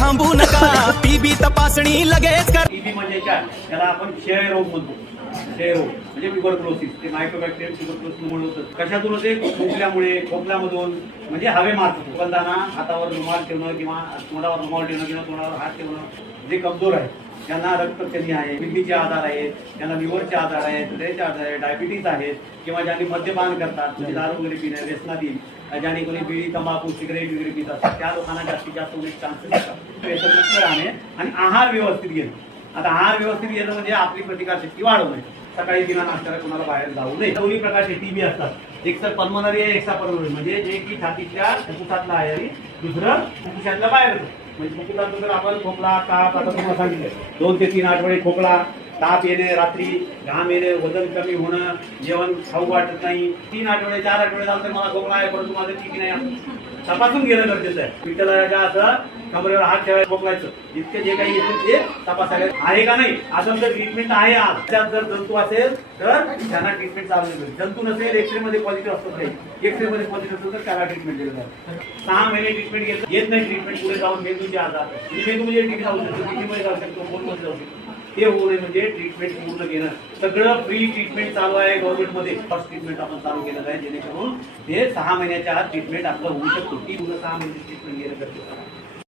थांबू नका, टीबी तपासणी लगेच कर. टीबी म्हणजे काय, त्याला आपण क्षय रोग म्हणतो. क्षय रोग म्हणजे ट्युबरक्लोसिस, ते मायक्रोबॅक्टेरियम ट्युबरक्लोसिसमुळे होतं. कशातून होते? खोकल्यामुळे, खोकल्यामधून म्हणजे हवे मारतो. दुकानदारांना हातावर रुमाल ठेवणं किंवा तोंडावर रुमाल ठेवणं किंवा तोंडावर हात ठेवणं जे कमजोर आहे, त्यांना रक्तकमी आहे, किडनीचे आजार आहेत, त्यांना लिव्हरचे आजार आहेत, हृदयाचे आजार आहेत, डायबिटीज आहेत, किंवा ज्यांनी मद्यपान करतात म्हणजे दारू वगैरे पिणे व्यसनाधीन, ज्यांनी कोणी बिडी तंबाखू सिगरेट वगैरे पित असतात त्या लोकांना जास्तीत जास्त होण्याचे चान्सेस असतात. व्यसनमुक्त राहणे आणि आहार व्यवस्थित घेणं. आता आहार व्यवस्थित घेणं म्हणजे आपली प्रतिकारशक्ती वाढवणे. सकाळी दिना नाश्त्याला कोणाला बाहेर जाऊ नये. दोन्ही प्रकारचे टीबी असतात. एक तर पल्मनरी आहे, एक्स्ट्रा पल्मनरी म्हणजे जे की छातीच्या फुफ्फुसातला आहे आणि दुसरं फुफ्फुसातल्या बाहेर येतं. म्हणजे फुफ्फुसातून जर आपण खोकला, ताप, आता तुम्हाला सांगितलं 2 ते 3 आठवडे खोकला, ताप येणे, रात्री घाम येणे, वजन कमी होणं, जेवण खाऊ वाटत नाही, 3 आठवडे 4 आठवडे झालं तर मला खोकला आहे परंतु माझं ठीक नाही, तपासून घेणं गरजेचं आहे. विठ्ठलाच्या असं कमरेवर हात ठेवायला खोकलायचं, इतके जे काही येतील ते तपासायला आहे का नाही. असं जर ट्रीटमेंट आहे, आज त्यात जर जंतू असेल तर त्यांना ट्रीटमेंट चालू होईल. जंतू नसेल, एक्सरे मध्ये पॉझिटिव्ह असतो नाही, एक्सरे मध्ये पॉझिटिव्ह असेल तर त्याला ट्रीटमेंट दिलं जातं. 6 महिने ट्रीटमेंट येत नाही, ट्रीटमेंट पुढे जाऊन मेंदूचे आजार, मेंदू म्हणजे किती जाऊ शकतो, कितीमध्ये जाऊ शकतो, कोणमध्ये जाऊ शकतो, ते होऊ नये म्हणजे ट्रीटमेंट पूर्ण घेणं. सगळं फ्री ट्रीटमेंट चालू आहे गव्हर्नमेंटमध्ये. फर्स्ट ट्रीटमेंट आपण चालू केलं आहे जेणेकरून ते 6 महिन्याच्या आत ट्रीटमेंट आपलं होऊ शकतो. ती पूर्ण 6 महिन्याची ट्रीटमेंट घेणं गरजेचं आहे.